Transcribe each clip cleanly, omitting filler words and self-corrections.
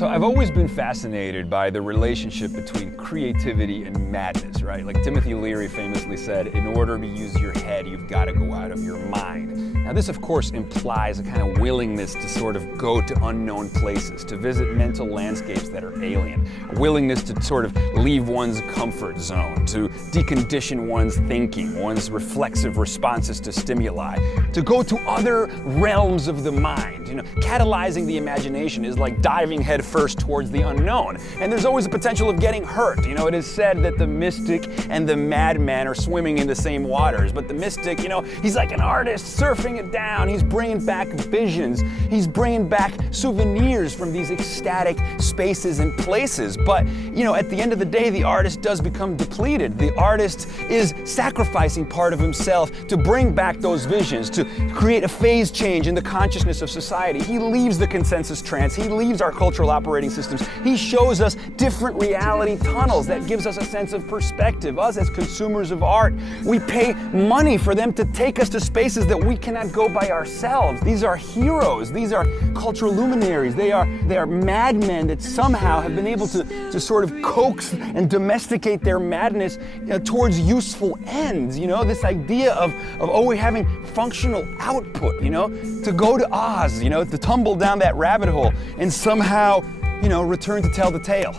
So I've always been fascinated by the relationship between creativity and madness, right? Like Timothy Leary famously said, in order to use your head, you've got to go out of your mind. Now this of course implies a kind of willingness to sort of go to unknown places, to visit mental landscapes that are alien, a willingness to sort of leave one's comfort zone, to decondition one's thinking, one's reflexive responses to stimuli, to go to other realms of the mind. You know, catalyzing the imagination is like diving head first towards the unknown. And there's always a potential of getting hurt. You know, it is said that the mystic and the madman are swimming in the same waters. But the mystic, you know, he's like an artist surfing it down. He's bringing back visions. He's bringing back souvenirs from these ecstatic spaces and places. But, you know, at the end of the day, the artist does become depleted. The artist is sacrificing part of himself to bring back those visions, to create a phase change in the consciousness of society. He leaves the consensus trance. He leaves our cultural operating systems. He shows us different reality tunnels that gives us a sense of perspective. Us as consumers of art, we pay money for them to take us to spaces that we cannot go by ourselves. These are heroes. These are cultural luminaries. They are madmen that somehow have been able to sort of coax and domesticate their madness towards useful ends. You know, this idea of always having functional output, you know, to go to Oz, you know, to tumble down that rabbit hole and somehow, you know, return to tell the tale.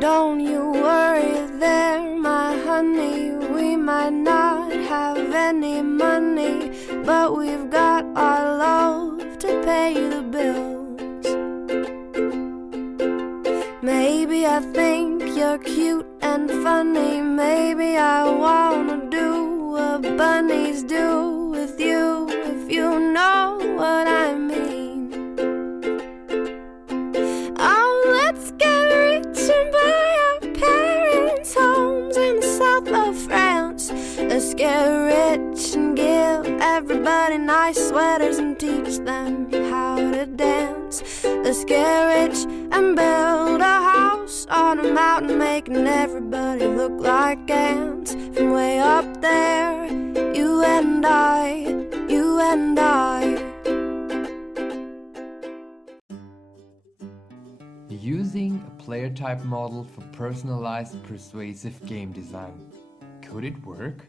Don't you worry there, my honey. We might not have any money, but we've got our love to pay the bills. Maybe I think you're cute and funny. Maybe I wanna do what bunnies do with you, if you know what I mean. Oh, let's get rich and buy our parents' homes in the south of France. Let's get rich and give everybody nice sweaters and teach them how to dance. Let's get rich and build a house on a mountain, making everybody look like ants. From way up there, you and I, you and I. Using a player type model for personalized persuasive game design. Could it work?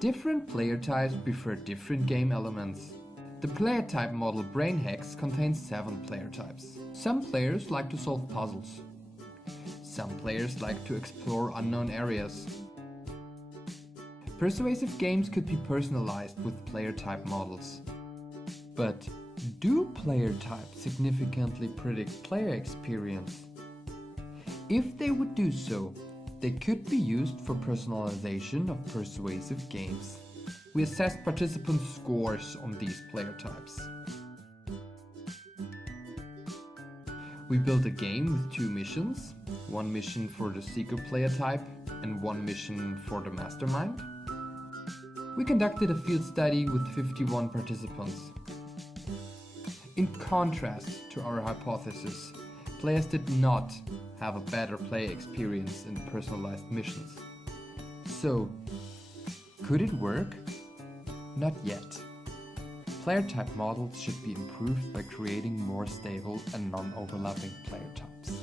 Different player types prefer different game elements. The player type model BrainHex contains 7 player types. Some players like to solve puzzles. Some players like to explore unknown areas. Persuasive games could be personalized with player type models. But do player types significantly predict player experience? If they would do so, they could be used for personalization of persuasive games. We assessed participants' scores on these player types. We built a game with 2 missions, 1 mission for the seeker player type and 1 mission for the mastermind. We conducted a field study with 51 participants. In contrast to our hypothesis, players did not have a better play experience in the personalized missions. So, could it work? Not yet. Player type models should be improved by creating more stable and non-overlapping player types.